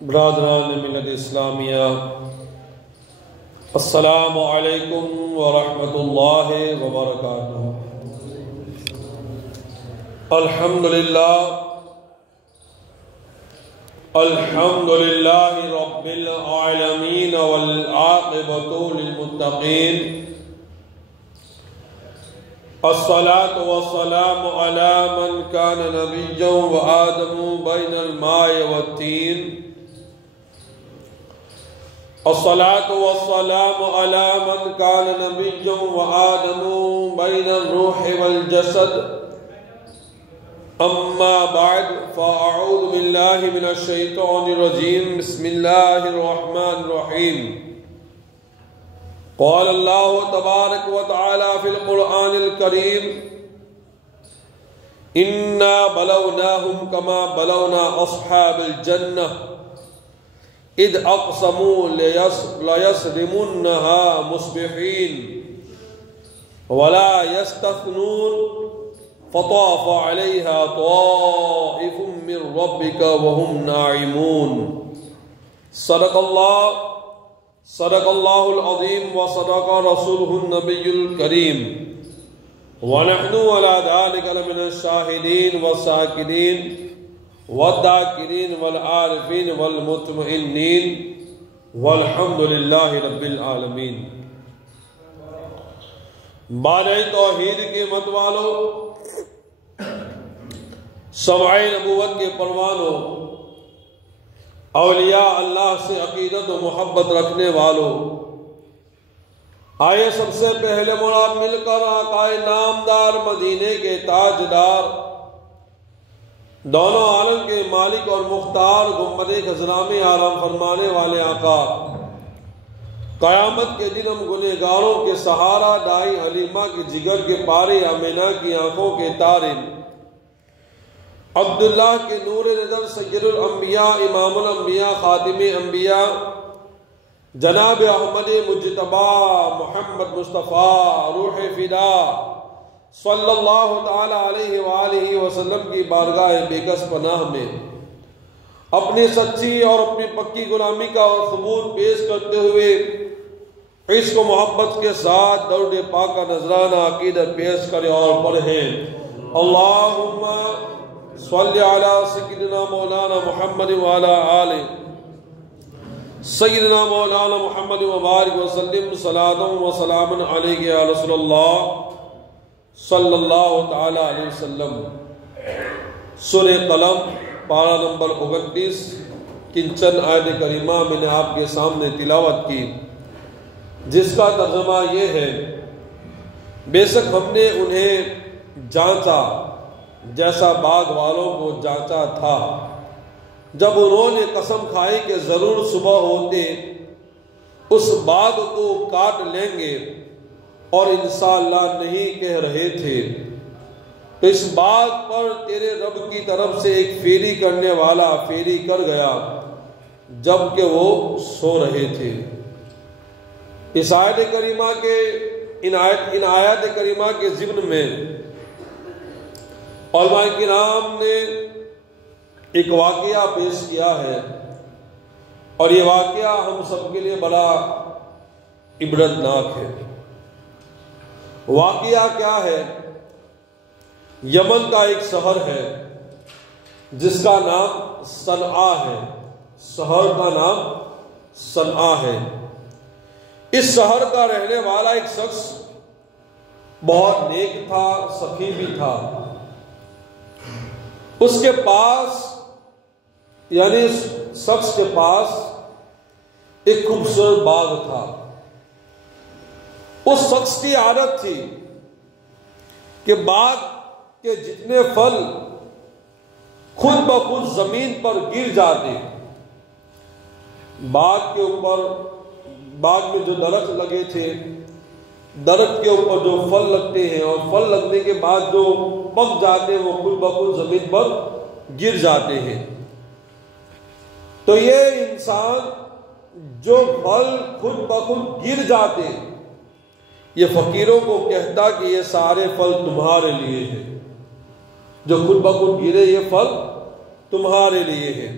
برادران ملت اسلامیہ، السلام علیکم ورحمۃ اللہ وبرکاتہ۔ الحمد للہ رب العالمین والعاقبۃ للمتقین، الصلاة والسلام علی من کان نبیا وآدم بین الماء والطین، الصلاة والسلام على من كان نبيا وآدم بين الروح والجسد، أما بعد فأعوذ بالله من الشيطان الرجيم، بسم الله الرحمن الرحيم۔ قال الله تبارك وتعالى في القرآن الكريم: إنا بلوناهم كما بلونا أصحاب الجنة اذ اقسموا ليصرمنها مصبحين ولا يستثنون فطاف عليها طائف من ربك وهم ناعمون۔ صدق الله العظيم وصدق رسوله النبي الكريم، ونحن على ذلك لمن الشاهدين والشاكرين والذاکرین والعارفین والمطمئنین، والحمد للہ رب العالمین۔ بارہ توحید کے مت والو، سمع نبوت کے پروانو، اولیاء اللہ سے عقیدت و محبت رکھنے والو، آئے سب سے پہلے مولا مل کر آقا نامدار مدینے کے تاجدار، دونوں عالم کے مالک اور مختار، گنبد خضرام عالم فرمانے والے آقا، قیامت کے دن ہم گنہگاروں کے سہارا، دائی حلیمہ کے جگر کے پارے، آمینہ کی آنکھوں کے تارے، عبداللہ کے نور نظر، سید الانبیاء، امام الانبیاء، خاتم انبیاء، جناب احمد مجتبی محمد مصطفیٰ روح فدا صلی اللہ تعالی علیہ وآلہ وسلم کی بارگاہ بے کس پناہ میں اپنی سچی اور اپنی پکی غلامی کا ثبوت پیش کرتے ہوئے عشق و محبت کے ساتھ درود پاک کا نذرانہ عقیدت پیش کرے اور پڑھیں: اللہم صلی علی سیدنا مولانا محمد وعلی آل سیدنا مولانا محمد وبارک وسلم، صلاۃ و سلام علیک یا رسول اللہ صلی اللہ تعالی علیہ وسلم۔ سورہ قلم پارہ نمبر 29 کی چند آیت کریمہ میں نے آپ کے سامنے تلاوت کی، جس کا ترجمہ یہ ہے: بے شک ہم نے انہیں جانچا جیسا باغ والوں کو جانچا تھا، جب انہوں نے قسم کھائی کہ ضرور صبح ہوتے اس باغ کو کاٹ لیں گے، اور انشاءاللہ نہیں کہہ رہے تھے، تو اس بات پر تیرے رب کی طرف سے ایک پھیری کرنے والا پھیری کر گیا جبکہ وہ سو رہے تھے۔ اس آیت کریمہ کے ان آیات کریمہ کے ضمن میں علماء کرام نے ایک واقعہ پیش کیا ہے، اور یہ واقعہ ہم سب کے لیے بڑا عبرتناک ہے۔ واقعہ کیا ہے؟ یمن کا ایک شہر ہے جس کا نام صنعا ہے، شہر کا نام صنعا ہے۔ اس شہر کا رہنے والا ایک شخص بہت نیک تھا، سخی بھی تھا۔ اس کے پاس یعنی اس شخص کے پاس ایک خوبصورت باغ تھا۔ اس شخص کی عادت تھی کہ باغ کے جتنے پھل خود بخود زمین پر گر جاتے، باغ کے اوپر، باغ میں جو درخت لگے تھے، درخت کے اوپر جو پھل لگتے ہیں اور پھل لگنے کے بعد جو پک جاتے ہیں وہ خود بخود زمین پر گر جاتے ہیں۔ تو یہ انسان جو پھل خود بخود گر جاتے، یہ فقیروں کو کہتا کہ یہ سارے پھل تمہارے لیے ہیں، جو خود بخود گرے یہ پھل تمہارے لیے ہیں۔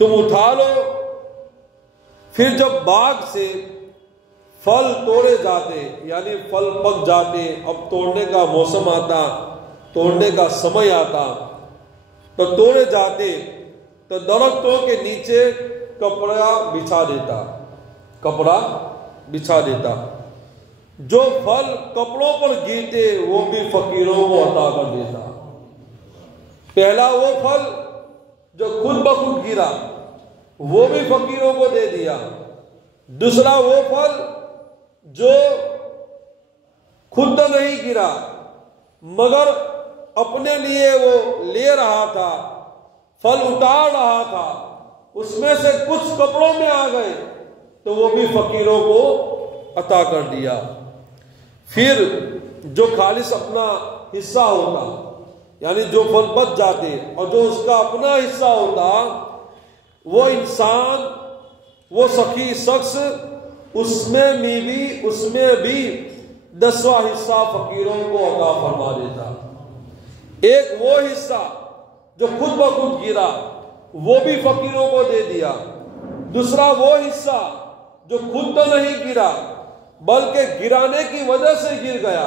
تم اٹھا لو۔ پھر جب باغ سے پھل توڑے جاتے، یعنی پھل پک جاتے، اب توڑنے کا موسم آتا، توڑنے کا سمے آتا، تو توڑے جاتے تو درختوں کے نیچے کپڑا بچھا دیتا، کپڑا بچھا دیتا۔ جو پھل کپڑوں پر گرتے وہ بھی فقیروں کو عطا کر دیتا۔ پہلا وہ پھل جو خود بخود گرا وہ بھی فقیروں کو دے دیا۔ دوسرا وہ پھل جو خود نہیں گرا مگر اپنے لیے وہ لے رہا تھا، پھل اتار رہا تھا، اس میں سے کچھ کپڑوں میں آ گئے تو وہ بھی فقیروں کو عطا کر دیا۔ پھر جو خالص اپنا حصہ ہوتا، یعنی جو پھل بچ جاتے اور جو اس کا اپنا حصہ ہوتا، وہ انسان، وہ سخی شخص اس میں بھی 10واں حصہ فقیروں کو عطا فرما دیتا۔ ایک وہ حصہ جو خود بخود گرا وہ بھی فقیروں کو دے دیا۔ دوسرا وہ حصہ جو خود تو نہیں گرا بلکہ گرانے کی وجہ سے گر گیا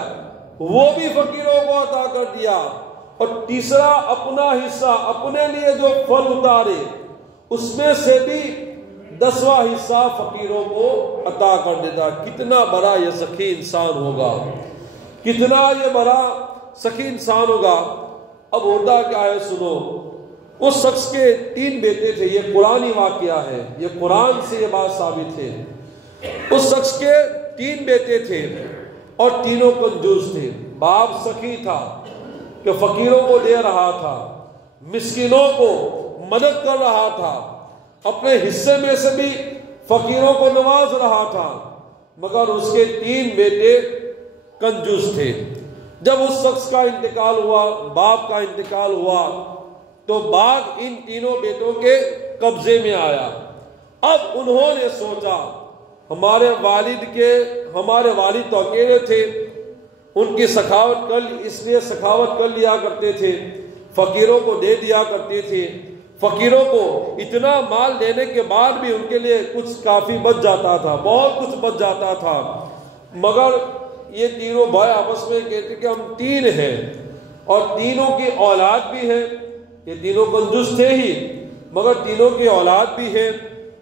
وہ بھی فقیروں کو عطا کر دیا۔ اور تیسرا اپنا حصہ، اپنے لیے جو پھل اتارے اس میں سے بھی 10واں حصہ فقیروں کو عطا کر دیتا۔ کتنا بڑا یہ سخی انسان ہوگا، کتنا یہ بڑا سخی انسان ہوگا۔ اب ہوتا کیا ہے سنو، اس شخص کے 3 بیٹے تھے، یہ قرآنی واقعہ ہے، یہ قرآن سے یہ بات ثابت ہے۔ اس شخص کے 3 بیٹے تھے اور تینوں کنجوس تھے۔ باپ سخی تھا کہ فقیروں کو دے رہا تھا، مسکینوں کو مدد کر رہا تھا، اپنے حصے میں سے بھی فقیروں کو نواز رہا تھا، مگر اس کے 3 بیٹے کنجوس تھے۔ جب اس شخص کا انتقال ہوا، باپ کا انتقال ہوا، تو باغ ان تینوں بیٹوں کے قبضے میں آیا۔ اب انہوں نے سوچا ہمارے والد تو اکیلے تھے، ان کی اس لیے سخاوت کر لیا کرتے تھے، فقیروں کو دے دیا کرتے تھے۔ فقیروں کو اتنا مال دینے کے بعد بھی ان کے لیے کچھ کافی بچ جاتا تھا، بہت کچھ بچ جاتا تھا۔ مگر یہ تینوں بھائی آپس میں کہتے کہ ہم 3 ہیں اور تینوں کی اولاد بھی ہے، یہ تینوں کنجوس تھے ہی مگر تینوں کی اولاد بھی ہے،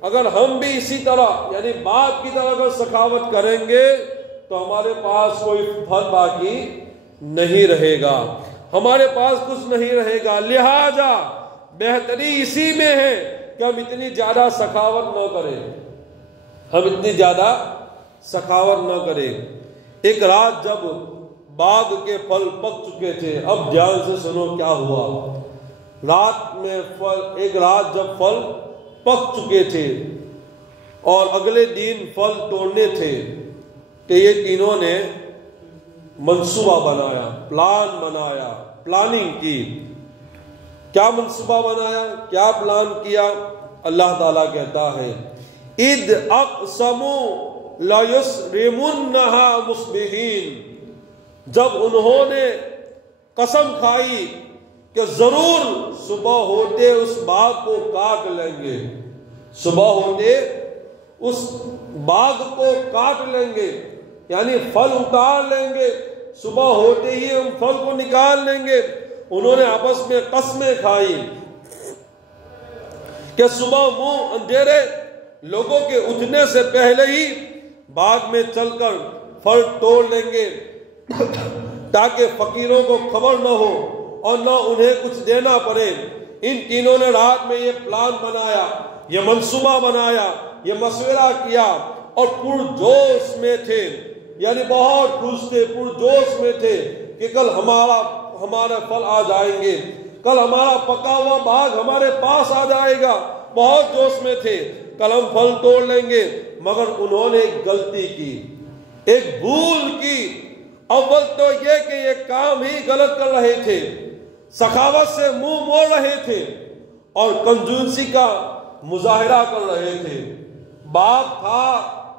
اگر ہم بھی اسی طرح یعنی باپ کی طرح اگر سخاوت کریں گے تو ہمارے پاس کوئی پھل باقی نہیں رہے گا، ہمارے پاس کچھ نہیں رہے گا، لہذا بہتری اسی میں ہے کہ ہم اتنی زیادہ سخاوت نہ کریں۔ ایک رات جب باغ کے پھل پک چکے تھے، اب دھیان سے سنو کیا ہوا۔ ایک رات جب پھل پک چکے تھے اور اگلے دن پھل توڑنے تھے کہ یہ تینوں نے منصوبہ بنایا، پلاننگ کی۔ کیا منصوبہ بنایا، کیا پلان کیا؟ اللہ تعالیٰ کہتا ہے اِذْ أَقْسَمُوا لَيُصْرِمُنَّهَا مُصْبِحِينَ، جب انہوں نے قسم کھائی کہ ضرور صبح ہوتے اس باغ کو کاٹ لیں گے، صبح ہوتے اس باغ کو کاٹ لیں گے، یعنی پھل اتار لیں گے، صبح ہوتے ہی ہم پھل کو نکال لیں گے۔ انہوں نے آپس میں قسمیں کھائی کہ صبح منہ اندھیرے لوگوں کے اٹھنے سے پہلے ہی باغ میں چل کر پھل توڑ لیں گے تاکہ فقیروں کو خبر نہ ہو اور نہ انہیں کچھ دینا پڑے۔ ان تینوں نے رات میں یہ پلان بنایا، یہ منصوبہ بنایا، یہ مشورہ کیا اور پرجوش میں تھے، یعنی بہت خوش تھے، پرجوش میں تھے کہ کل ہمارے پھل آ جائیں گے، کل ہمارا پکا ہوا باغ ہمارے پاس آ جائے گا، بہت جوش میں تھے، کل ہم پھل توڑ لیں گے۔ مگر انہوں نے ایک غلطی کی، ایک بھول کی۔ اول تو یہ کہ یہ کام ہی غلط کر رہے تھے، سخاوت سے منہ موڑ رہے تھے اور کنجوسی کا مظاہرہ کر رہے تھے۔ باپ تھا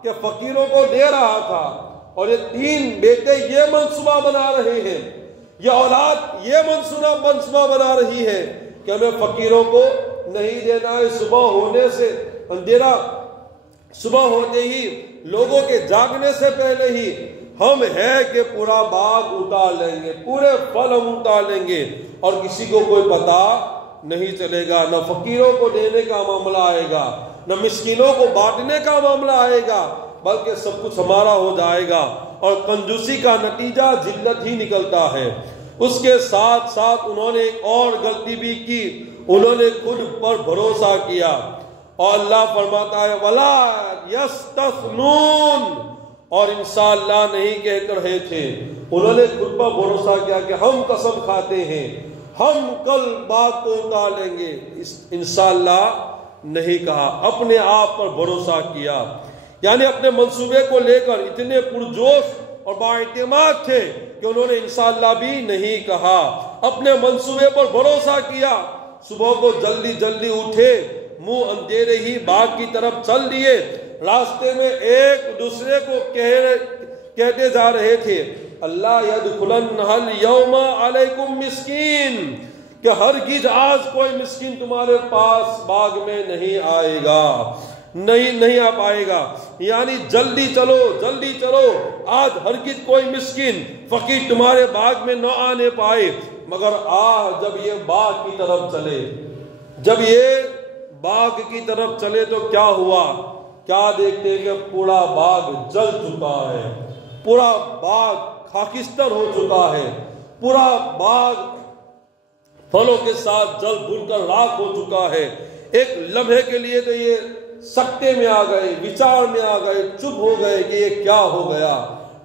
کہ فقیروں کو دے رہا تھا اور یہ 3 بیٹے یہ منصوبہ بنا رہے ہیں، یہ اولاد یہ منصوبہ بنا رہی ہے کہ ہمیں فقیروں کو نہیں دینا ہے صبح ہونے سے اندھیرا، صبح ہوتے ہی لوگوں کے جاگنے سے پہلے ہی ہم ہے کہ پورا باغ اتار لیں گے، پورے پھل ہم اتار لیں گے، اور کسی کو کوئی پتہ نہیں چلے گا، نہ فقیروں کو دینے کا معاملہ آئے گا، نہ مسکینوں کو بانٹنے کا معاملہ آئے گا، بلکہ سب کچھ ہمارا ہو جائے گا، اور کنجوسی کا نتیجہ ذلت ہی نکلتا ہے۔ اس کے ساتھ ساتھ انہوں نے ایک اور غلطی بھی کی، انہوں نے خود پر بھروسہ کیا، اور اللہ فرماتا ہے وَلَا يَسْتَثْنُونَ، اور انشاءاللہ نہیں کہہ کر رہے تھے، انہوں نے خود پر بھروسہ کیا کہ ہم قسم کھاتے ہیں ہم کل باغ کو اتار لیں گے، انشاءاللہ نہیں کہا، اپنے آپ پر بھروسہ کیا، یعنی اپنے منصوبے کو لے کر اتنے پرجوش اور بااعتماد تھے کہ انہوں نے انشاءاللہ بھی نہیں کہا، اپنے منصوبے پر بھروسہ کیا، صبح کو جلدی جلدی اٹھے، منہ اندھیرے ہی باغ کی طرف چل دیے، راستے میں ایک دوسرے کو کہتے جا رہے تھے اللہ يدخلنها اليوم علیکم مسکین، کہ ہرگز آج کوئی مسکین تمہارے پاس باغ میں نہیں آئے گا، نہیں آ پائے گا، یعنی جلدی چلو جلدی چلو، آج ہرگز کوئی مسکین فقیر تمہارے باغ میں نہ آنے پائے۔ مگر جب یہ باغ کی طرف چلے، جب یہ باغ کی طرف چلے تو کیا ہوا؟ کیا دیکھتے ہیں کہ پورا باغ جل چکا ہے، پورا باغ خاکستر ہو چکا ہے، پورا باغ پھلوں کے ساتھ جل بھن کر راکھ ہو چکا ہے۔ ایک لمحے کے لیے تو یہ سکتے میں آ گئے، وچار میں آ گئے، چپ ہو گئے کہ یہ کیا ہو گیا۔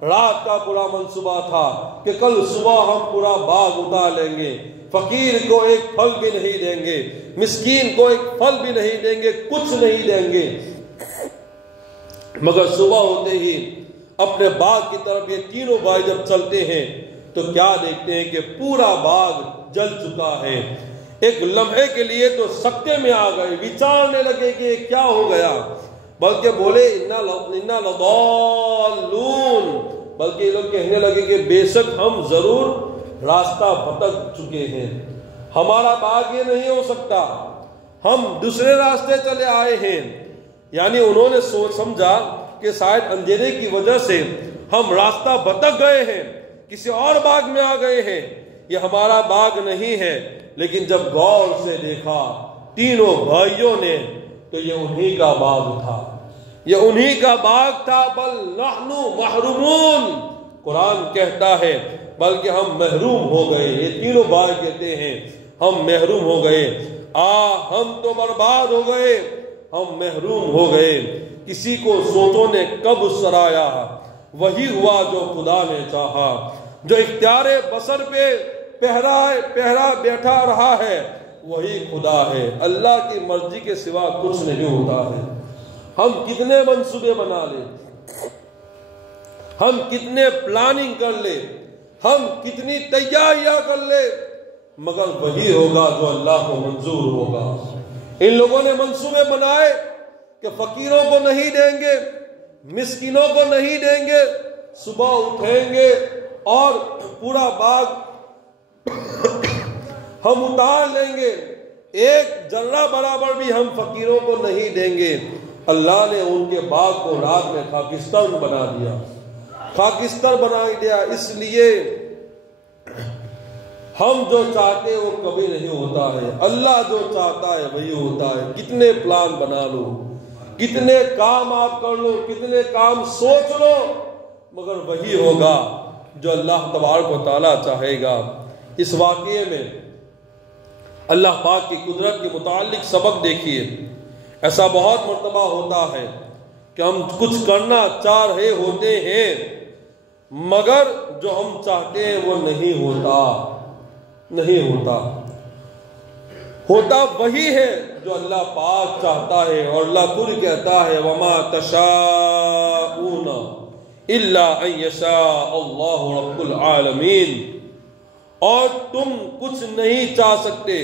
رات کا پورا منصوبہ تھا کہ کل صبح ہم پورا باغ اتار لیں گے، فقیر کو ایک پھل بھی نہیں دیں گے، مسکین کو ایک پھل بھی نہیں دیں گے، کچھ نہیں دیں گے۔ مگر صبح ہوتے ہی اپنے باغ کی طرف یہ تینوں بھائی جب چلتے ہیں تو کیا دیکھتے ہیں کہ پورا باغ جل چکا ہے۔ ایک لمحے کے لیے تو سکتے میں آ گئے، وچارنے لگے کہ یہ کیا ہو گیا، بلکہ بولے اِنَّا لَضَالُّونَ، بلکہ یہ لوگ کہنے لگے کہ بے شک ہم ضرور راستہ بھٹک چکے ہیں، ہمارا باغ یہ نہیں ہو سکتا، ہم دوسرے راستے چلے آئے ہیں۔ یعنی انہوں نے سوچ سمجھا کہ شاید اندھیرے کی وجہ سے ہم راستہ بھٹک گئے ہیں، کسی اور باغ میں آ گئے ہیں، یہ ہمارا باغ نہیں ہے۔ لیکن جب غور سے دیکھا تینوں بھائیوں نے تو یہ انہی کا باغ تھا، یہ انہی کا باغ تھا، بل نحن محرومون، قرآن کہتا ہے بلکہ ہم محروم ہو گئے، یہ تینوں بھائی کہتے ہیں ہم محروم ہو گئے، ہم تو برباد ہو گئے، ہم محروم ہو گئے۔ کسی کو سوچوں نے کب سرایا، وہی ہوا جو خدا نے چاہا، جو اختیار بصر پہ پہرا بیٹھا رہا ہے وہی خدا ہے، اللہ کی مرضی کے سوا کچھ نہیں ہوتا ہے۔ ہم کتنے منصوبے بنا لیں، ہم کتنے پلاننگ کر لیں، ہم کتنی تیاریاں کر لیں، مگر وہی ہوگا جو اللہ کو منظور ہوگا۔ ان لوگوں نے منصوبے بنائے کہ فقیروں کو نہیں دیں گے، مسکینوں کو نہیں دیں گے، صبح اٹھیں گے اور پورا باغ ہم اتار لیں گے، ایک ذرہ برابر بھی ہم فقیروں کو نہیں دیں گے۔ اللہ نے ان کے باغ کو رات میں خاکستر بنا دیا، خاکستر بنا دیا۔ اس لیے ہم جو چاہتے ہیں وہ کبھی نہیں ہوتا ہے، اللہ جو چاہتا ہے وہی ہوتا ہے۔ کتنے پلان بنا لو، کتنے کام آپ کر لو، کتنے کام سوچ لو، مگر وہی ہوگا جو اللہ تبارک و تعالیٰ چاہے گا۔ اس واقعے میں اللہ پاک کی قدرت کے متعلق سبق دیکھیے۔ ایسا بہت مرتبہ ہوتا ہے کہ ہم کچھ کرنا چاہ رہے ہوتے ہیں مگر جو ہم چاہتے ہیں وہ نہیں ہوتا، نہیں ہوتا، ہوتا وہی ہے جو اللہ پاک چاہتا ہے۔ اور اللہ خود کہتا ہے وَمَا تَشَاءُونَ إِلَّا أَن يَشَاءَ اللَّهُ رَبُّ الْعَالَمِينَ، اور تم کچھ نہیں چاہ سکتے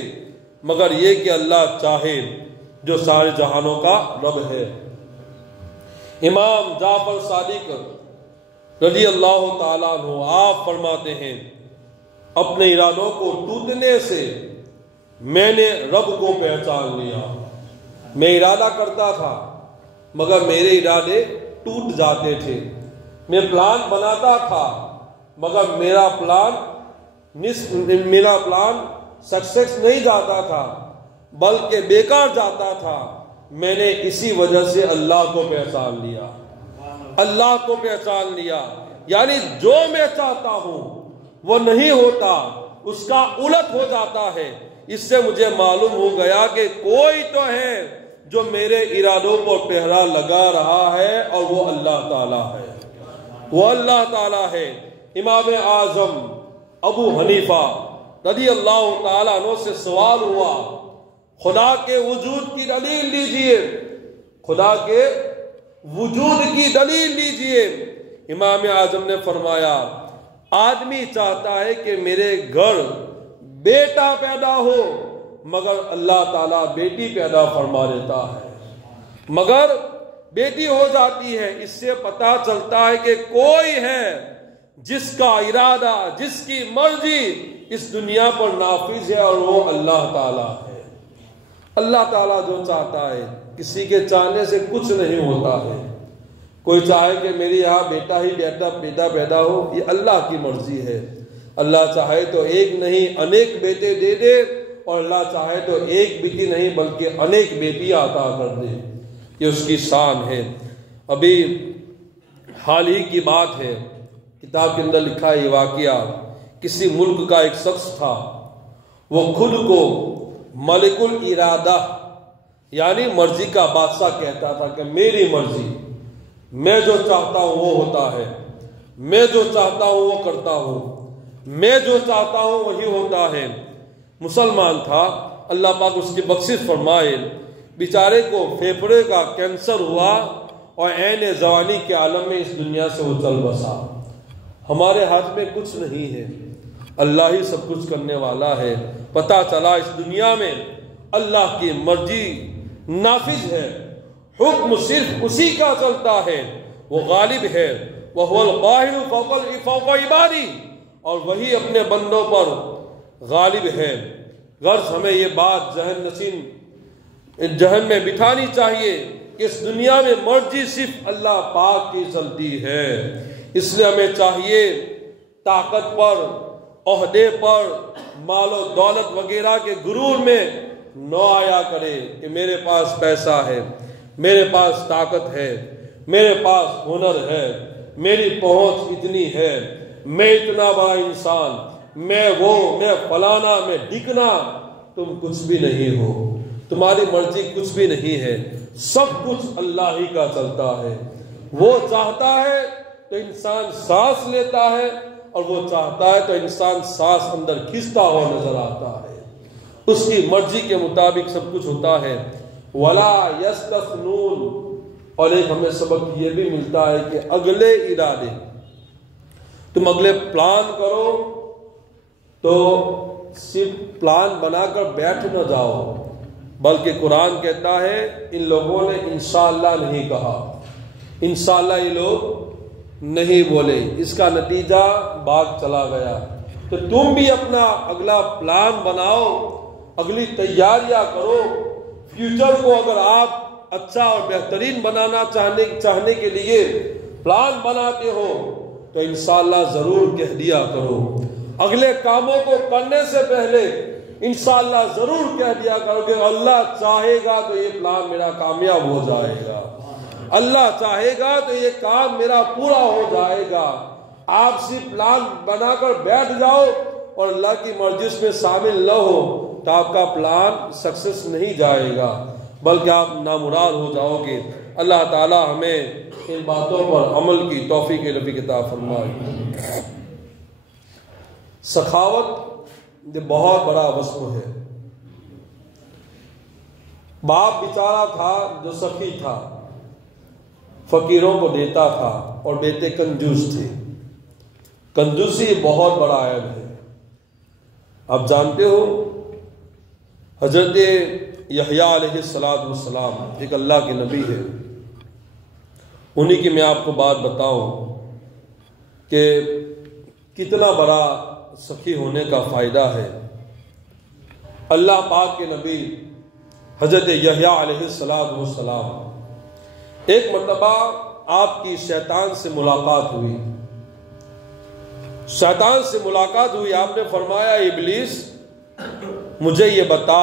مگر یہ کہ اللہ چاہے جو سارے جہانوں کا رب ہے۔ امام جعفر صادق رضی اللہ تعالیٰ عنہ آپ فرماتے ہیں اپنے ارادوں کو ٹوٹنے سے میں نے رب کو پہچان لیا۔ میں ارادہ کرتا تھا مگر میرے ارادے ٹوٹ جاتے تھے، میں پلان بناتا تھا مگر میرا پلان سکسیس نہیں جاتا تھا بلکہ بیکار جاتا تھا۔ میں نے اسی وجہ سے اللہ کو پہچان لیا، اللہ کو پہچان لیا۔ یعنی جو میں چاہتا ہوں وہ نہیں ہوتا، اس کا الٹ ہو جاتا ہے۔ اس سے مجھے معلوم ہو گیا کہ کوئی تو ہے جو میرے ارادوں پر پہرا لگا رہا ہے، اور وہ اللہ تعالیٰ ہے، وہ اللہ تعالیٰ ہے۔ امام اعظم ابو حنیفہ رضی اللہ تعالیٰ عنہ سے سوال ہوا، خدا کے وجود کی دلیل دیجئے، خدا کے وجود کی دلیل دیجئے۔ امام اعظم نے فرمایا، آدمی چاہتا ہے کہ میرے گھر بیٹا پیدا ہو، مگر اللہ تعالیٰ بیٹی پیدا فرما دیتا ہے، مگر بیٹی ہو جاتی ہے۔ اس سے پتہ چلتا ہے کہ کوئی ہے جس کا ارادہ، جس کی مرضی اس دنیا پر نافذ ہے، اور وہ اللہ تعالیٰ ہے۔ اللہ تعالیٰ جو چاہتا ہے، کسی کے چاہنے سے کچھ نہیں ہوتا ہے۔ کوئی چاہے کہ میری یہاں بیٹا ہی بیٹا پیدا ہو، یہ اللہ کی مرضی ہے۔ اللہ چاہے تو ایک نہیں انیک بیٹے دے دے، اور اللہ چاہے تو ایک بیٹی نہیں بلکہ انیک بیٹیاں عطا کر دے، یہ اس کی شان ہے۔ ابھی حال ہی کی بات ہے، کتاب کے اندر لکھا ہے یہ واقعہ، کسی ملک کا ایک شخص تھا، وہ خود کو ملک الارادہ یعنی مرضی کا بادشاہ کہتا تھا کہ میری مرضی، میں جو چاہتا ہوں وہ ہوتا ہے، میں جو چاہتا ہوں وہ کرتا ہوں، میں جو چاہتا ہوں وہی ہوتا ہے۔ مسلمان تھا، اللہ پاک اس کی بخشش فرمائے، بیچارے کو پھیپھڑے کا کینسر ہوا اور عین جوانی کے عالم میں اس دنیا سے وہ چل بسا۔ ہمارے ہاتھ میں کچھ نہیں ہے، اللہ ہی سب کچھ کرنے والا ہے۔ پتہ چلا اس دنیا میں اللہ کی مرضی نافذ ہے، حکم صرف اسی کا چلتا ہے، وہ غالب ہے، وَهُوَ الْقَاهِرُ فَوْقَ عِبَادِهِ، اور وہی اپنے بندوں پر غالب ہے۔ غرض ہمیں یہ بات ذہن میں بٹھانی چاہیے کہ اس دنیا میں مرضی صرف اللہ پاک کی چلتی ہے۔ اس لیے ہمیں چاہیے طاقت پر، عہدے پر، مال و دولت وغیرہ کے غرور میں نہ آیا کرے کہ میرے پاس پیسہ ہے، میرے پاس طاقت ہے، میرے پاس ہنر ہے، میری پہنچ اتنی ہے، میں اتنا بڑا انسان، میں فلانا، میں ڈھکنا۔ تم کچھ بھی نہیں ہو، تمہاری مرضی کچھ بھی نہیں ہے، سب کچھ اللہ ہی کا چلتا ہے۔ وہ چاہتا ہے تو انسان سانس لیتا ہے، اور وہ چاہتا ہے تو انسان سانس اندر کھینچتا ہوا نظر آتا ہے۔ اس کی مرضی کے مطابق سب کچھ ہوتا ہے۔ وَلَا يَسْتَثْنُونَ، اور ایک ہمیں سبق یہ بھی ملتا ہے کہ اگلے ارادے، تم اگلے پلان کرو تو صرف پلان بنا کر بیٹھ نہ جاؤ، بلکہ قرآن کہتا ہے ان لوگوں نے انشاءاللہ نہیں کہا، انشاءاللہ یہ لوگ نہیں بولے، اس کا نتیجہ باغ چلا گیا۔ تو تم بھی اپنا اگلا پلان بناؤ، اگلی تیاریاں کرو۔ فیوچر کو اگر آپ اچھا اور بہترین بنانا چاہنے کے لیے پلان بناتے ہو تو انشاءاللہ ضرور کہہ دیا کرو۔ اگلے کاموں کو کرنے سے پہلے انشاءاللہ ضرور کہہ دیا کرو کہ اللہ چاہے گا تو یہ پلان میرا کامیاب ہو جائے گا، اللہ چاہے گا تو یہ کام میرا پورا ہو جائے گا۔ آپ صرف پلان بنا کر بیٹھ جاؤ اور اللہ کی مرضی اس میں شامل نہ ہو تو آپ کا پلان سکسیس نہیں جائے گا، بلکہ آپ نامراد ہو جاؤ گے۔ اللہ تعالی ہمیں ان باتوں پر عمل کی توفیق ربی عطا فرمائے۔ سخاوت یہ بہت بڑا وصف ہے۔ باپ بیچارہ تھا جو سخی تھا، فقیروں کو دیتا تھا، اور بیٹے کنجوس تھے۔ کنجوسی بہت بڑا عیب ہے۔ آپ جانتے ہو حضرت یحییٰ علیہ السلام ایک اللہ کے نبی ہے، انہی کی میں آپ کو بات بتاؤں کہ کتنا بڑا سخی ہونے کا فائدہ ہے۔ اللہ پاک کے نبی حضرت یحییٰ علیہ السلام ایک مرتبہ آپ کی شیطان سے ملاقات ہوئی. شیطان سے ملاقات ہوئی، آپ نے فرمایا ابلیس مجھے یہ بتا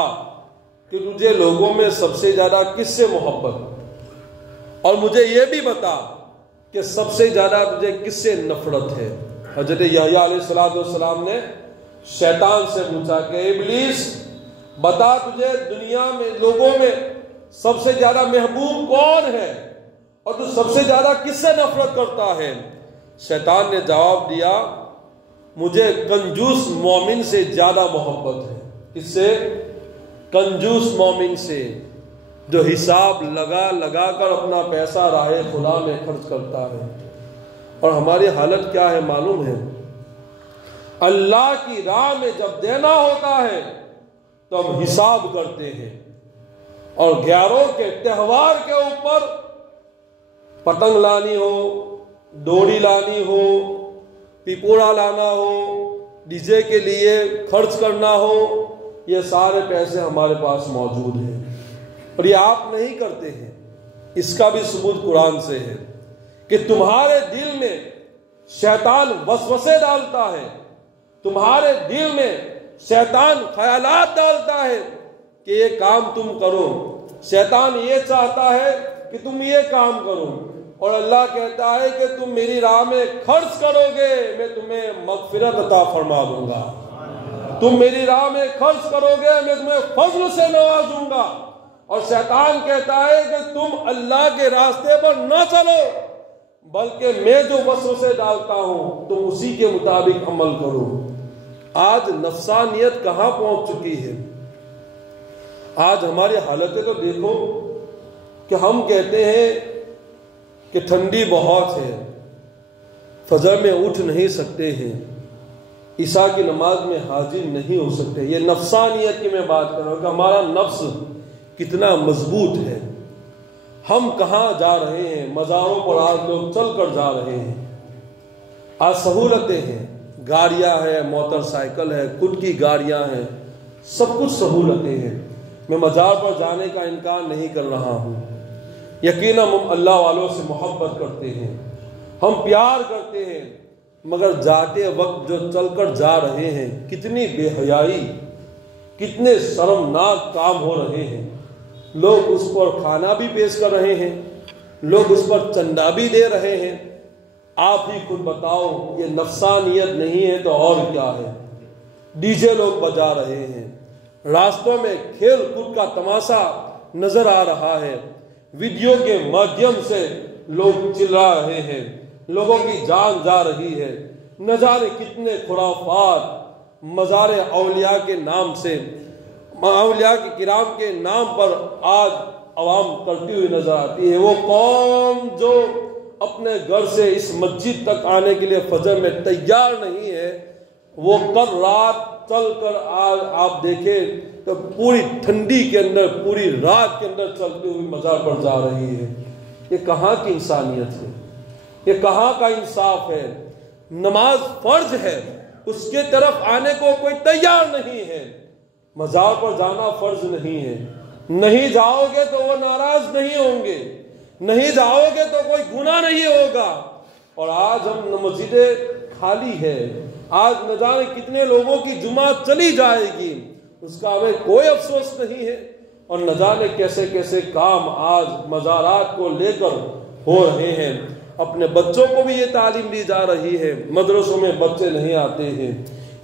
کہ تجھے لوگوں میں سب سے زیادہ کس سے محبت، اور مجھے یہ بھی بتا کہ سب سے زیادہ تجھے کس سے نفرت ہے. حضرت یحییٰ علیہ السلام نے شیطان سے پوچھا کہ ابلیس بتا تجھے دنیا میں لوگوں میں سب سے زیادہ محبوب کون ہے اور تو سب سے زیادہ کس سے نفرت کرتا ہے. شیطان نے جواب دیا مجھے کنجوس مومن سے زیادہ محبت ہے. کس سے؟ کنجوس مومن سے، جو حساب لگا کر اپنا پیسہ راہ خدا میں خرچ کرتا ہے. اور ہماری حالت کیا ہے معلوم ہے؟ اللہ کی راہ میں جب دینا ہوتا ہے تو ہم حساب کرتے ہیں، اور گیاروں کے تہوار کے اوپر پتنگ لانی ہو، ڈوری لانی ہو، پیپوڑا لانا ہو، ڈی جے کے لیے خرچ کرنا ہو، یہ سارے پیسے ہمارے پاس موجود ہیں اور یہ آپ نہیں کرتے ہیں. اس کا بھی ثبوت قرآن سے ہے کہ تمہارے دل میں شیطان وسوسے ڈالتا ہے، تمہارے دل میں شیطان خیالات ڈالتا ہے کہ یہ کام تم کرو، شیطان یہ چاہتا ہے کہ تم یہ کام کرو، اور اللہ کہتا ہے کہ تم میری راہ میں خرچ کرو گے میں تمہیں مغفرت عطا فرما دوں گا، تم میری راہ میں خرچ کرو گے میں تمہیں فضل سے نوازوں گا. اور شیطان کہتا ہے کہ تم اللہ کے راستے پر نہ چلو، بلکہ میں جو وسوسے ڈالتا ہوں تم اسی کے مطابق عمل کرو. آج نفسانیت کہاں پہنچ چکی ہے؟ آج ہماری حالتیں تو دیکھو کہ ہم کہتے ہیں کہ ٹھنڈی بہت ہے، فجر میں اٹھ نہیں سکتے ہیں، عشاء کی نماز میں حاضر نہیں ہو سکتے. یہ نفسانیت کی میں بات کر رہا ہوں کہ ہمارا نفس کتنا مضبوط ہے. ہم کہاں جا رہے ہیں؟ مزاروں پر آج لوگ چل کر جا رہے ہیں. آج سہولتیں ہیں، گاڑیاں ہیں، موٹر سائیکل ہے، خود کی گاڑیاں ہیں، سب کچھ سہولتیں ہیں. میں مزار پر جانے کا انکار نہیں کر رہا ہوں. یقیناً ہم اللہ والوں سے محبت کرتے ہیں، ہم پیار کرتے ہیں، مگر جاتے وقت جو چل کر جا رہے ہیں کتنی بے حیائی، کتنے شرمناک کام ہو رہے ہیں. لوگ اس پر کھانا بھی پیش کر رہے ہیں، لوگ اس پر چندہ بھی دے رہے ہیں. آپ ہی خود بتاؤ یہ نفسانیت نہیں ہے تو اور کیا ہے؟ ڈی جے لوگ بجا رہے ہیں، راستوں میں کھیل کود کا تماشا نظر آ رہا ہے، ویڈیو کے مادھیم سے لوگ چلا رہے ہیں، لوگوں کی جان جا رہی ہے. نہ جانے کتنے خرافات مزار اولیاء کے نام سے، اولیاء کے کرام کے نام پر آج عوام کرتی ہوئی نظر آتی ہے. وہ قوم جو اپنے گھر سے اس مسجد تک آنے کے لیے فجر میں تیار نہیں ہے، وہ کل رات چل کر آج آپ دیکھیں تو پوری ٹھنڈی کے اندر، پوری رات کے اندر چلتی ہوئی مزار پر جا رہی ہے. یہ کہاں کی انسانیت ہے؟ یہ کہاں کا انصاف ہے؟ نماز فرض ہے، اس کے طرف آنے کو کوئی تیار نہیں ہے. مزار پر جانا فرض نہیں ہے، نہیں جاؤ گے تو وہ ناراض نہیں ہوں گے، نہیں جاؤ گے تو کوئی گناہ نہیں ہوگا. اور آج ہم مسجدیں خالی ہے، آج نہ جانے کتنے لوگوں کی جمعہ چلی جائے گی، اس کا ہمیں کوئی افسوس نہیں ہے. اور نہ جانے کیسے کیسے کام آج مزارات کو لے کر ہو رہے ہیں. اپنے بچوں کو بھی یہ تعلیم دی جا رہی ہے، مدرسوں میں بچے نہیں آتے ہیں،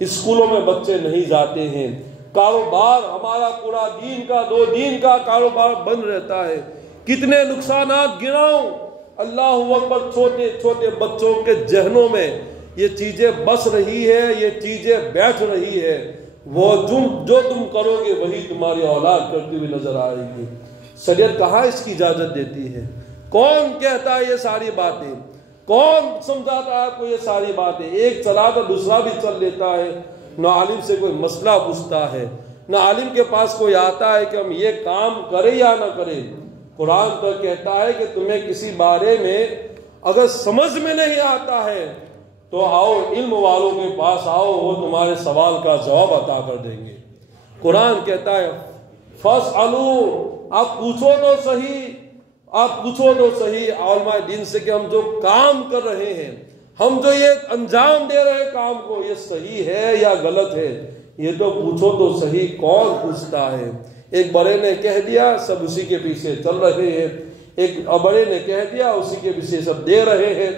اسکولوں میں بچے نہیں جاتے ہیں، کاروبار ہمارا پورا دین کا 2 دن کا کاروبار بند رہتا ہے. کتنے نقصانات گناؤں. اللہ اکبر، چھوٹے چھوٹے بچوں کے ذہنوں میں یہ چیزیں بس رہی ہے، یہ چیزیں بیٹھ رہی ہے. وہ جو تم کرو گے وہی تمہاری اولاد کرتی ہوئی نظر آئے گی. شریعت کہاں اس کی اجازت دیتی ہے؟ کون کہتا ہے یہ ساری باتیں؟ کون سمجھاتا ہے آپ کو یہ ساری باتیں؟ ایک چلا تو دوسرا بھی چل لیتا ہے. نہ عالم سے کوئی مسئلہ پوچھتا ہے، نہ عالم کے پاس کوئی آتا ہے کہ ہم یہ کام کریں یا نہ کریں. قرآن تو کہتا ہے کہ تمہیں کسی بارے میں اگر سمجھ میں نہیں آتا ہے تو آؤ علم والوں کے پاس آؤ، وہ تمہارے سوال کا جواب عطا کر دیں گے. قرآن کہتا ہے فَاسْأَلُوا، آپ پوچھو تو صحیح، آپ پوچھو تو صحیح علماء دین سے کہ ہم جو کام کر رہے ہیں، ہم جو یہ انجام دے رہے ہیں کام کو، یہ صحیح ہے یا غلط ہے، یہ تو پوچھو تو صحیح۔ کون پوچھتا ہے؟ ایک بڑے نے کہہ دیا، سب اسی کے پیچھے چل رہے ہیں، ایک بڑے نے کہہ دیا، اسی کے پیچھے سب دے رہے ہیں۔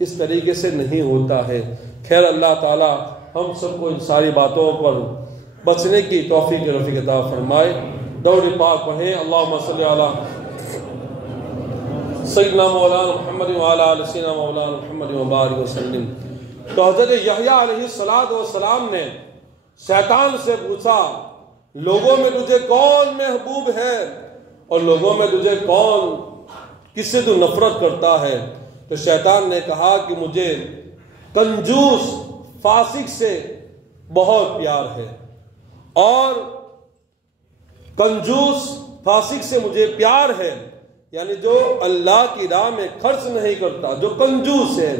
اس طریقے سے نہیں ہوتا ہے۔ خیر، اللہ تعالی ہم سب کو ان ساری باتوں پر بچنے کی توفیق رفیق عطا فرمائے۔ درود پاک پڑھیں، اللہم صلی علی سیدنا مولانا محمد وعلی آل سیدنا مولانا محمد وبارک وسلم۔ تو حضرت یحییٰ علیہ السلام نے شیطان سے پوچھا، لوگوں میں تجھے کون محبوب ہے اور لوگوں میں تجھے کون، کس سے تو نفرت کرتا ہے؟ تو شیطان نے کہا کہ مجھے کنجوس فاسق سے بہت پیار ہے، اور کنجوس فاسق سے مجھے پیار ہے، یعنی جو اللہ کی راہ میں خرچ نہیں کرتا، جو کنجوس ہے۔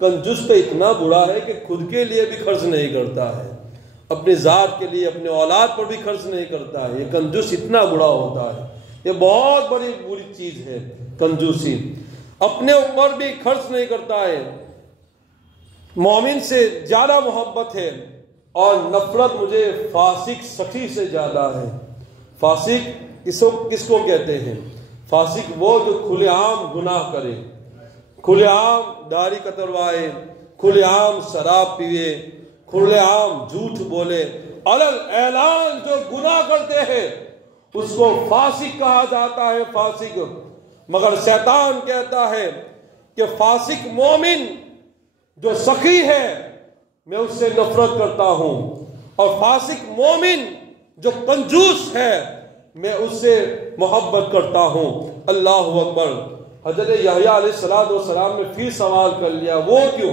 کنجوس تو اتنا برا ہے کہ خود کے لیے بھی خرچ نہیں کرتا ہے، اپنی ذات کے لیے، اپنے اولاد پر بھی خرچ نہیں کرتا ہے۔ یہ کنجوس اتنا برا ہوتا ہے، یہ بہت بڑی بری چیز ہے کنجوسی۔ اپنے اوپر بھی خرچ نہیں کرتا ہے، مومن سے زیادہ محبت ہے، اور نفرت مجھے فاسق سخی سے زیادہ ہے۔ فاسق کس کو کہتے ہیں؟ فاسق وہ جو کھلے عام گناہ کرے، کھلے عام داڑھی کتروائے، کھلے عام شراب پیئے، کھلے عام جھوٹ بولے، علل اعلان جو گناہ کرتے ہیں، اس کو فاسق کہا جاتا ہے، فاسق۔ مگر شیطان کہتا ہے کہ فاسق مومن جو سخی ہے میں اس سے نفرت کرتا ہوں، اور فاسق مومن جو کنجوس ہے میں اس سے محبت کرتا ہوں۔ اللہ اکبر۔ حضرت یحییٰ علیہ السلام نے پھر سوال کر لیا، وہ کیوں؟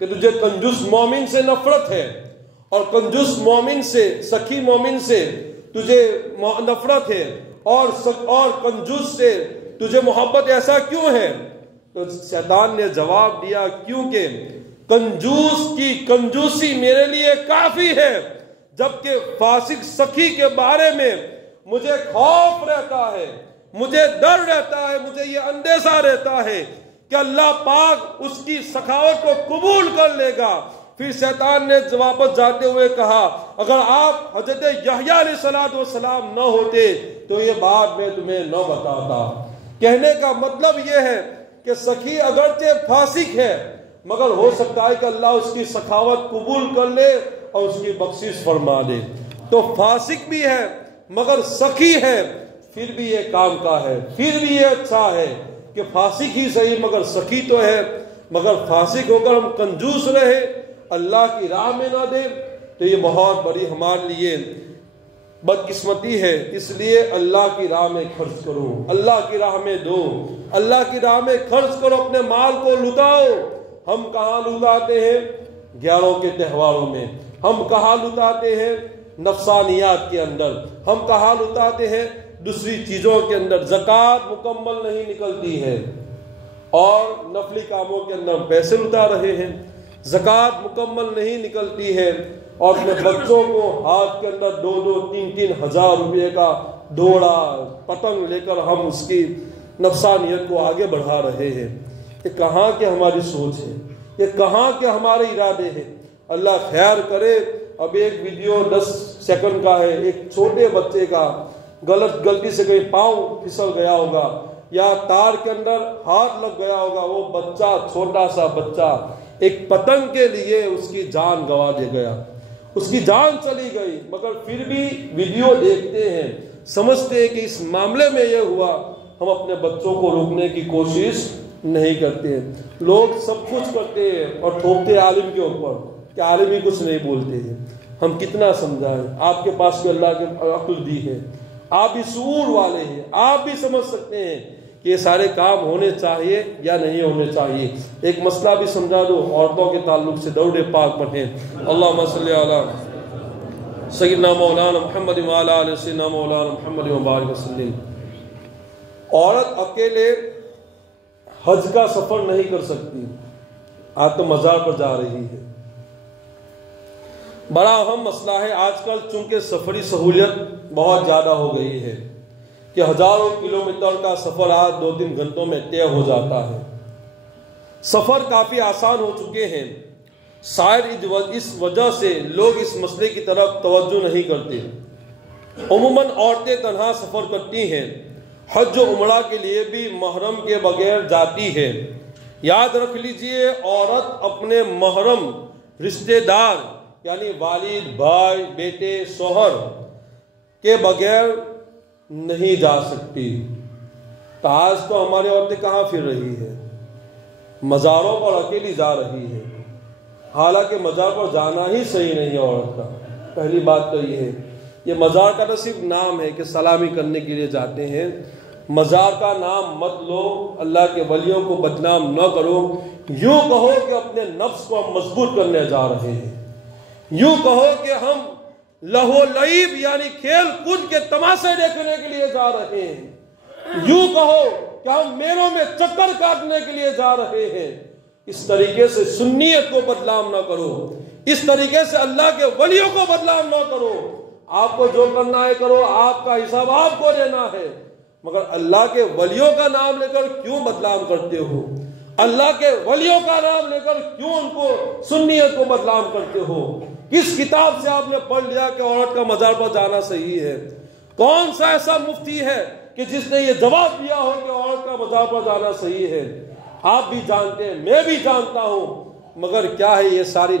کہ تجھے کنجوس مومن سے نفرت ہے، اور کنجوس مومن سے، سخی مومن سے تجھے نفرت ہے، اور کنجوس سے تجھے محبت، ایسا کیوں ہے؟ تو شیطان نے جواب دیا، کیونکہ کنجوس کی کنجوسی میرے لیے کافی ہے، جبکہ فاسق سخی کے بارے میں مجھے خوف رہتا ہے، مجھے ڈر رہتا ہے، مجھے یہ اندیشہ رہتا ہے کہ اللہ پاک اس کی سخاوت کو قبول کر لے گا۔ پھر شیطان نے واپس جاتے ہوئے کہا، اگر آپ حضرت یحییٰ علیہ السلام نہ ہوتے تو یہ بات میں تمہیں نہ بتاتا۔ کہنے کا مطلب یہ ہے کہ سخی اگرچہ فاسق ہے، مگر ہو سکتا ہے کہ اللہ اس کی سخاوت قبول کر لے اور اس کی بخشش فرما دے۔ تو فاسق بھی ہے مگر سخی ہے، پھر بھی یہ کام کا ہے، پھر بھی یہ اچھا ہے کہ فاسق ہی صحیح مگر سخی تو ہے۔ مگر فاسق ہو کر ہم کنجوس رہے، اللہ کی راہ میں نہ دیں، تو یہ بہت بڑی ہمارے لیے بدقسمتی ہے۔ اس لیے اللہ کی راہ میں خرچ کرو، اللہ کی راہ میں دو، اللہ کی راہ میں خرچ کرو، اپنے مال کو لٹاؤ۔ ہم کہاں لٹاتے ہیں؟ گیاروں کے تہواروں میں۔ ہم کہاں لٹاتے ہیں؟ نفسانیات کے اندر۔ ہم کہاں لٹاتے ہیں؟ دوسری چیزوں کے اندر۔ زکوٰۃ مکمل نہیں نکلتی ہے اور نفلی کاموں کے اندر پیسے لٹا رہے ہیں۔ زکوٰۃ مکمل نہیں نکلتی ہے اور اپنے بچوں کو ہاتھ کے اندر 2-3 ہزار روپے کا دوڑا پتنگ لے کر ہم اس کی نفسانیت کو آگے بڑھا رہے ہیں۔ یہ کہاں کے ہماری سوچ ہے؟ یہ کہاں کے ہمارے ارادے ہیں؟ اللہ خیر کرے۔ اب ایک ویڈیو 10 سیکنڈ کا ہے، ایک چھوٹے بچے کا غلطی سے کہیں پاؤں پھسل گیا ہوگا یا تار کے اندر ہاتھ لگ گیا ہوگا، وہ بچہ، چھوٹا سا بچہ ایک پتنگ کے لیے اس کی جان گوا دے گیا، اس کی جان چلی گئی، مگر پھر بھی ویڈیو دیکھتے ہیں، سمجھتے ہیں کہ اس معاملے میں یہ ہوا، ہم اپنے بچوں کو روکنے کی کوشش نہیں کرتے ہیں۔ لوگ سب کچھ کرتے ہیں اور ٹھوکتے عالم کے اوپر کہ عالم ہی کچھ نہیں بولتے ہیں۔ ہم کتنا سمجھائیں؟ آپ کے پاس بھی اللہ کی عقل دی ہے، آپ بھی شعور والے ہیں، آپ بھی سمجھ سکتے ہیں کہ یہ سارے کام ہونے چاہیے یا نہیں ہونے چاہیے۔ ایک مسئلہ بھی سمجھا دو، عورتوں کے تعلق سے درود پاک پڑھیں، اللہم صلی علی سیدنا مولانا محمد وعلی آل سیدنا مولانا محمد وبارک وسلم۔ عورت اکیلے حج کا سفر نہیں کر سکتی، آج تو مزار پر جا رہی ہے۔ بڑا اہم مسئلہ ہے آج کل، چونکہ سفری سہولیت بہت زیادہ ہو گئی ہے کہ ہزاروں کلومیٹر کا سفر آج 2-3 گھنٹوں میں طے ہو جاتا ہے۔ سفر کافی آسان ہو چکے ہیں، شاید اس وجہ سے لوگ اس مسئلے کی طرف توجہ نہیں کرتے۔ عموماً عورتیں تنہا سفر کرتی ہیں، حج و عمرہ کے لیے بھی محرم کے بغیر جاتی ہے۔ یاد رکھ لیجئے، عورت اپنے محرم رشتہ دار یعنی والد، بھائی، بیٹے، شوہر کے بغیر نہیں جا سکتی۔ تو آج تو ہماری عورتیں کہاں پھر رہی ہے؟ مزاروں پر اکیلی جا رہی ہے، حالانکہ مزار پر جانا ہی صحیح نہیں ہے عورت کا۔ پہلی بات تو یہ ہے، یہ مزار کا نہ صرف نام ہے کہ سلامی کرنے کے لیے جاتے ہیں، مزار کا نام مت لو، اللہ کے ولیوں کو بدنام نہ کرو، یوں کہو کہ اپنے نفس کو ہم مضبوط کرنے جا رہے ہیں، یوں کہو کہ ہم لہو لعب یعنی کھیل کود کے تماشے دیکھنے کے لیے جا رہے ہیں، یوں کہو کہ ہم میلوں میں چکر کاٹنے کے لیے جا رہے ہیں۔ اس طریقے سے سنیت کو بدنام نہ کرو، اس طریقے سے اللہ کے ولیوں کو بدنام نہ کرو۔ آپ کو جو کرنا ہے کرو، آپ کا حساب آپ کو دینا ہے، مگر اللہ کے ولیوں کا نام لے کر کیوں بدنام کرتے ہو؟ اللہ کے ولیوں کا نام لے کر کیوں ان کو سنیت کو بدنام کرتے ہو؟ کس کتاب سے آپ نے پڑھ لیا کہ عورت کا مزار پر جانا صحیح ہے؟ کون سا ایسا مفتی ہے کہ جس نے یہ جواب دیا ہو کہ عورت کا مزار پر جانا صحیح ہے؟ آپ بھی جانتے ہیں، میں بھی جانتا ہوں، مگر کیا ہے یہ ساری